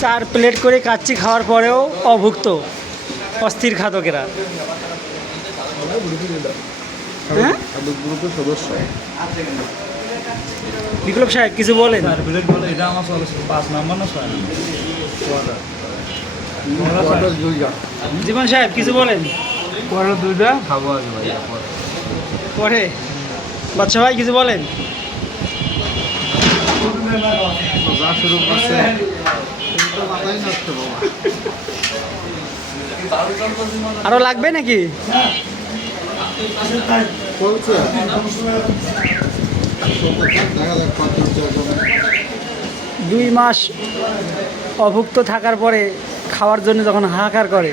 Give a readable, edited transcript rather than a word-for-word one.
চার প্লেট করে কাচ্চি খাওয়ার পরেও অভুক্ত অস্থির খাদকেরা। হ্যাঁ গ্রুপের সদস্য বিপ্লব সাহেব কিছু বলেন। এটা আমার 5 নাম্বার না 6 নাম্বার। জীবন সাহেব কিছু বলেন। পরে দুইটা খাবো আগে ভাই পরে বাচ্চা ভাই কিছু বলেন। যা শুরু করছে আরো লাগবে নাকি? বলছে 2 মাস অভুক্ত থাকার পরে খাওয়ার জন্য যখন হাহাকার করে।